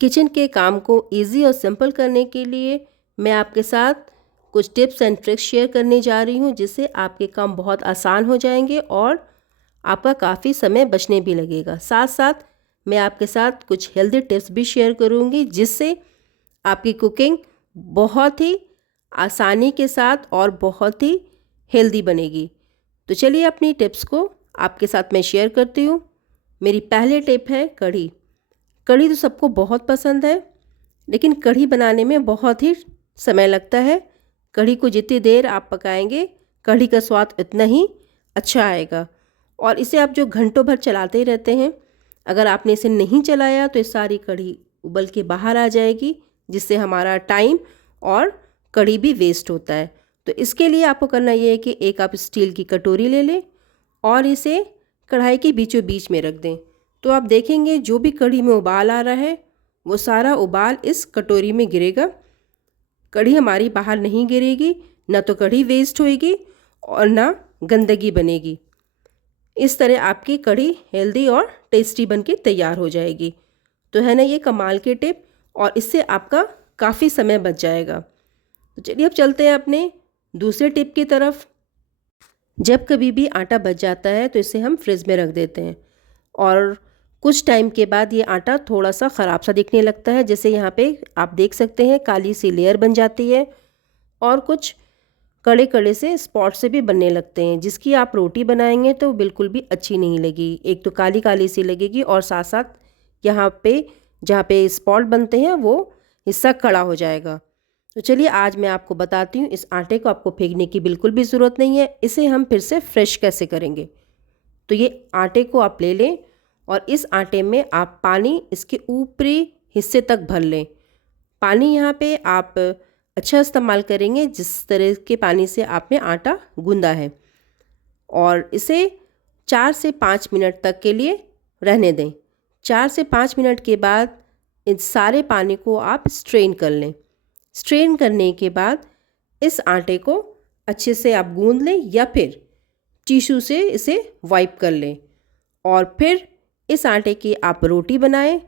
Kitchen के काम को इजी और सिंपल करने के लिए मैं आपके साथ कुछ टिप्स एंड ट्रिक्स शेयर करने जा रही हूँ, जिससे आपके काम बहुत आसान हो जाएंगे और आपका काफ़ी समय बचने भी लगेगा। साथ साथ मैं आपके साथ कुछ हेल्दी टिप्स भी शेयर करूँगी, जिससे आपकी कुकिंग बहुत ही आसानी के साथ और बहुत ही हेल्दी बनेगी। तो चलिए अपनी टिप्स को आपके साथ मैं शेयर करती हूँ। मेरी पहली टिप है कढ़ी। कढ़ी तो सबको बहुत पसंद है, लेकिन कढ़ी बनाने में बहुत ही समय लगता है। कढ़ी को जितनी देर आप पकाएंगे, कढ़ी का स्वाद उतना ही अच्छा आएगा। और इसे आप जो घंटों भर चलाते ही रहते हैं, अगर आपने इसे नहीं चलाया तो ये सारी कढ़ी उबल के बाहर आ जाएगी, जिससे हमारा टाइम और कढ़ी भी वेस्ट होता है। तो इसके लिए आपको करना ये है कि एक आप स्टील की कटोरी ले लें और इसे कढ़ाई के बीचों बीच में रख दें। तो आप देखेंगे जो भी कढ़ी में उबाल आ रहा है, वो सारा उबाल इस कटोरी में गिरेगा। कढ़ी हमारी बाहर नहीं गिरेगी, ना तो कढ़ी वेस्ट होएगी और ना गंदगी बनेगी। इस तरह आपकी कढ़ी हेल्दी और टेस्टी बन के तैयार हो जाएगी। तो है ना ये कमाल की टिप, और इससे आपका काफ़ी समय बच जाएगा। तो चलिए अब चलते हैं अपने दूसरे टिप की तरफ। जब कभी भी आटा बच जाता है तो इसे हम फ्रिज में रख देते हैं, और कुछ टाइम के बाद ये आटा थोड़ा सा ख़राब सा दिखने लगता है। जैसे यहाँ पे आप देख सकते हैं काली सी लेयर बन जाती है और कुछ कड़े कड़े से स्पॉट से भी बनने लगते हैं, जिसकी आप रोटी बनाएंगे तो बिल्कुल भी अच्छी नहीं लगेगी। एक तो काली काली सी लगेगी और साथ साथ यहाँ पे जहाँ पे स्पॉट बनते हैं वो हिस्सा कड़ा हो जाएगा। तो चलिए आज मैं आपको बताती हूँ, इस आटे को आपको फेंकने की बिल्कुल भी ज़रूरत नहीं है। इसे हम फिर से फ्रेश कैसे करेंगे। तो ये आटे को आप ले लें और इस आटे में आप पानी इसके ऊपरी हिस्से तक भर लें। पानी यहाँ पे आप अच्छा इस्तेमाल करेंगे जिस तरह के पानी से आपने आटा गूंदा है, और इसे 4 से 5 मिनट तक के लिए रहने दें। 4 से 5 मिनट के बाद इस सारे पानी को आप स्ट्रेन कर लें। स्ट्रेन करने के बाद इस आटे को अच्छे से आप गूंद लें या फिर टिश्यू से इसे वाइप कर लें, और फिर इस आटे की आप रोटी बनाएं।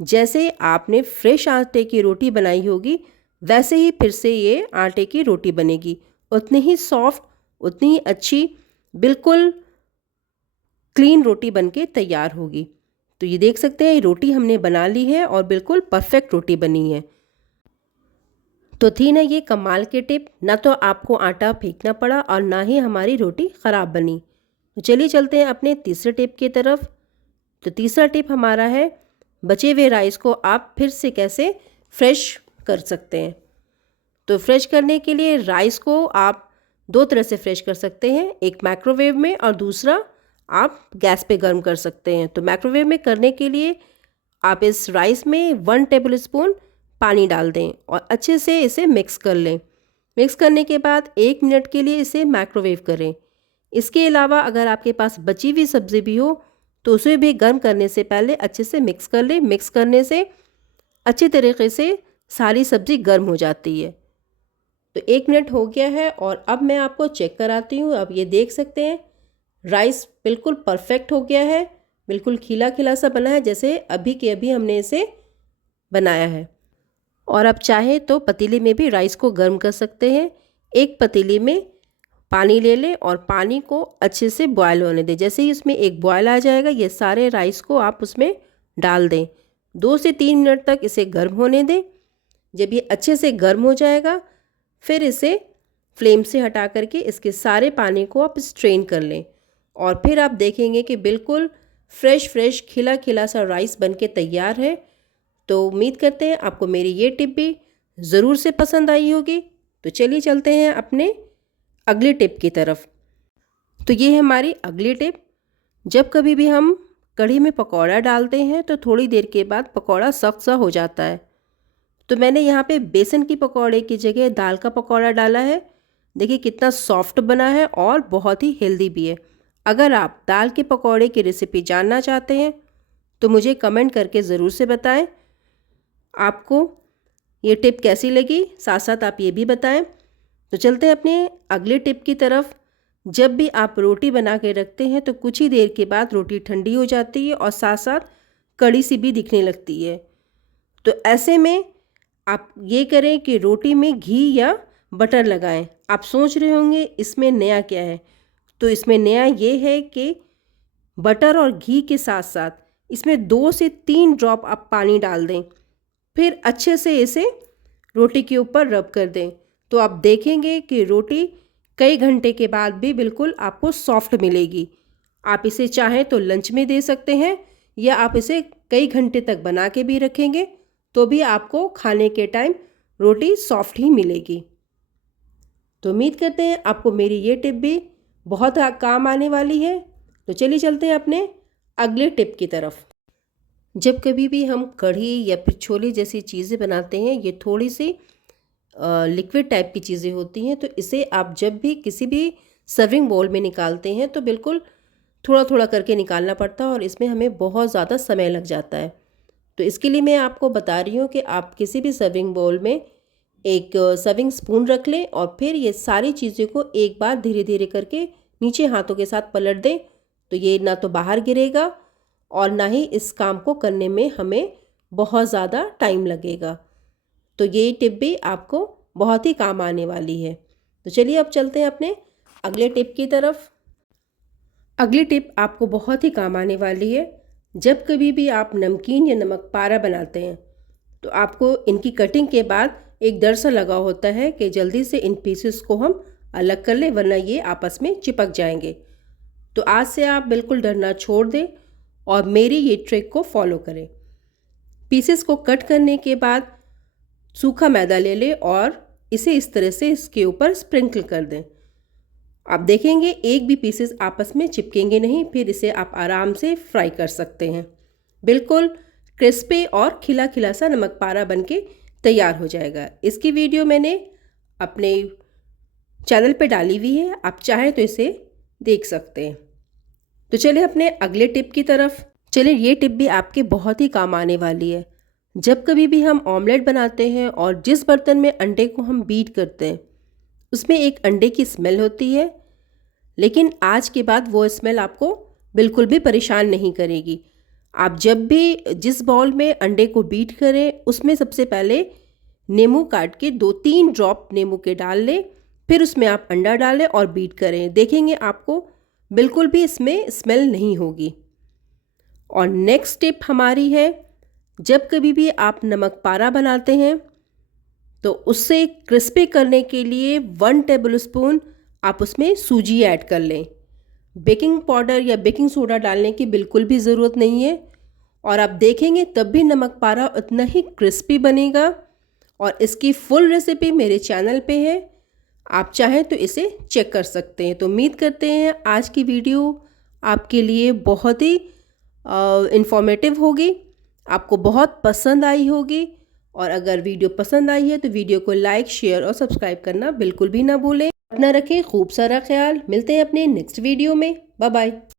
जैसे आपने फ्रेश आटे की रोटी बनाई होगी, वैसे ही फिर से ये आटे की रोटी बनेगी। उतनी ही सॉफ्ट, उतनी ही अच्छी, बिल्कुल क्लीन रोटी बनके तैयार होगी। तो ये देख सकते हैं ये रोटी हमने बना ली है और बिल्कुल परफेक्ट रोटी बनी है। तो थी ना ये कमाल की टिप, ना तो आपको आटा फेंकना पड़ा और ना ही हमारी रोटी ख़राब बनी। तो चलिए चलते हैं अपने तीसरे टिप की तरफ। तो तीसरा टिप हमारा है बचे हुए राइस को आप फिर से कैसे फ्रेश कर सकते हैं। तो फ्रेश करने के लिए राइस को आप दो तरह से फ्रेश कर सकते हैं, एक माइक्रोवेव में और दूसरा आप गैस पे गर्म कर सकते हैं। तो माइक्रोवेव में करने के लिए आप इस राइस में 1 टेबल स्पून पानी डाल दें और अच्छे से इसे मिक्स कर लें। मिक्स करने के बाद 1 मिनट के लिए इसे माइक्रोवेव करें। इसके अलावा अगर आपके पास बची हुई सब्ज़ी भी हो तो उसे भी गर्म करने से पहले अच्छे से मिक्स कर लें। मिक्स करने से अच्छी तरीके से सारी सब्ज़ी गर्म हो जाती है। तो 1 मिनट हो गया है और अब मैं आपको चेक कराती हूँ। अब ये देख सकते हैं राइस बिल्कुल परफेक्ट हो गया है, बिल्कुल खिला खिला सा बना है, जैसे अभी के अभी हमने इसे बनाया है। और आप चाहे तो पतीले में भी राइस को गर्म कर सकते हैं। एक पतीले में पानी ले लें और पानी को अच्छे से बॉयल होने दें। जैसे ही उसमें एक बॉयल आ जाएगा, ये सारे राइस को आप उसमें डाल दें। 2 से 3 मिनट तक इसे गर्म होने दें। जब ये अच्छे से गर्म हो जाएगा, फिर इसे फ्लेम से हटा करके इसके सारे पानी को आप स्ट्रेन कर लें, और फिर आप देखेंगे कि बिल्कुल फ्रेश फ्रेश खिला खिला सा राइस बनके तैयार है। तो उम्मीद करते हैं आपको मेरी ये टिप भी ज़रूर से पसंद आई होगी। तो चलिए चलते हैं अपने अगली टिप की तरफ। तो ये है हमारी अगली टिप। जब कभी भी हम कढ़ी में पकौड़ा डालते हैं तो थोड़ी देर के बाद पकौड़ा सख्त सा हो जाता है। तो मैंने यहाँ पे बेसन की पकौड़े की जगह दाल का पकौड़ा डाला है। देखिए कितना सॉफ्ट बना है और बहुत ही हेल्दी भी है। अगर आप दाल के पकौड़े की रेसिपी जानना चाहते हैं तो मुझे कमेंट करके ज़रूर से बताएं आपको ये टिप कैसी लगी। साथ साथ आप ये भी बताएं। तो चलते हैं अपने अगले टिप की तरफ। जब भी आप रोटी बना के रखते हैं तो कुछ ही देर के बाद रोटी ठंडी हो जाती है और साथ साथ कड़ी सी भी दिखने लगती है। तो ऐसे में आप ये करें कि रोटी में घी या बटर लगाएं। आप सोच रहे होंगे इसमें नया क्या है, तो इसमें नया ये है कि बटर और घी के साथ साथ इसमें 2 से 3 ड्रॉप आप पानी डाल दें, फिर अच्छे से इसे रोटी के ऊपर रब कर दें। तो आप देखेंगे कि रोटी कई घंटे के बाद भी बिल्कुल आपको सॉफ्ट मिलेगी। आप इसे चाहें तो लंच में दे सकते हैं या आप इसे कई घंटे तक बना के भी रखेंगे तो भी आपको खाने के टाइम रोटी सॉफ्ट ही मिलेगी। तो उम्मीद करते हैं आपको मेरी ये टिप भी बहुत काम आने वाली है। तो चलिए चलते हैं अपने अगले टिप की तरफ। जब कभी भी हम कढ़ी या फिर छोले जैसी चीज़ें बनाते हैं, ये थोड़ी सी लिक्विड टाइप की चीज़ें होती हैं, तो इसे आप जब भी किसी भी सर्विंग बाउल में निकालते हैं तो बिल्कुल थोड़ा थोड़ा करके निकालना पड़ता है और इसमें हमें बहुत ज़्यादा समय लग जाता है। तो इसके लिए मैं आपको बता रही हूँ कि आप किसी भी सर्विंग बाउल में एक सर्विंग स्पून रख लें और फिर ये सारी चीज़ों को एक बार धीरे धीरे करके नीचे हाथों के साथ पलट दें। तो ये ना तो बाहर गिरेगा और ना ही इस काम को करने में हमें बहुत ज़्यादा टाइम लगेगा। तो ये टिप भी आपको बहुत ही काम आने वाली है। तो चलिए अब चलते हैं अपने अगले टिप की तरफ। अगली टिप आपको बहुत ही काम आने वाली है। जब कभी भी आप नमकीन या नमक पारा बनाते हैं तो आपको इनकी कटिंग के बाद एक डर सा लगा होता है कि जल्दी से इन पीसेस को हम अलग कर लें वरना ये आपस में चिपक जाएंगे। तो आज से आप बिल्कुल डरना छोड़ दें और मेरी ये ट्रिक को फॉलो करें। पीसेस को कट करने के बाद सूखा मैदा ले लें और इसे इस तरह से इसके ऊपर स्प्रिंकल कर दें। आप देखेंगे एक भी पीसेस आपस में चिपकेंगे नहीं, फिर इसे आप आराम से फ्राई कर सकते हैं। बिल्कुल क्रिस्पी और खिला खिला सा नमक पारा बनके तैयार हो जाएगा। इसकी वीडियो मैंने अपने चैनल पे डाली हुई है, आप चाहें तो इसे देख सकते हैं। तो चलिए अपने अगले टिप की तरफ। चलिए ये टिप भी आपके बहुत ही काम आने वाली है। जब कभी भी हम ऑमलेट बनाते हैं और जिस बर्तन में अंडे को हम बीट करते हैं उसमें एक अंडे की स्मेल होती है, लेकिन आज के बाद वो स्मेल आपको बिल्कुल भी परेशान नहीं करेगी। आप जब भी जिस बाउल में अंडे को बीट करें उसमें सबसे पहले नींबू काट के 2-3 ड्रॉप नींबू के डाल लें, फिर उसमें आप अंडा डालें और बीट करें। देखेंगे आपको बिल्कुल भी इसमें स्मेल नहीं होगी। और नेक्स्ट टिप हमारी है, जब कभी भी आप नमक पारा बनाते हैं तो उससे क्रिस्पी करने के लिए 1 टेबलस्पून आप उसमें सूजी ऐड कर लें। बेकिंग पाउडर या बेकिंग सोडा डालने की बिल्कुल भी ज़रूरत नहीं है और आप देखेंगे तब भी नमक पारा उतना ही क्रिस्पी बनेगा। और इसकी फुल रेसिपी मेरे चैनल पे है, आप चाहें तो इसे चेक कर सकते हैं। तो उम्मीद करते हैं आज की वीडियो आपके लिए बहुत ही इन्फॉर्मेटिव होगी, आपको बहुत पसंद आई होगी। और अगर वीडियो पसंद आई है तो वीडियो को लाइक, शेयर और सब्सक्राइब करना बिल्कुल भी ना भूलें। अपना रखें खूब सारा ख्याल। मिलते हैं अपने नेक्स्ट वीडियो में। Bye bye.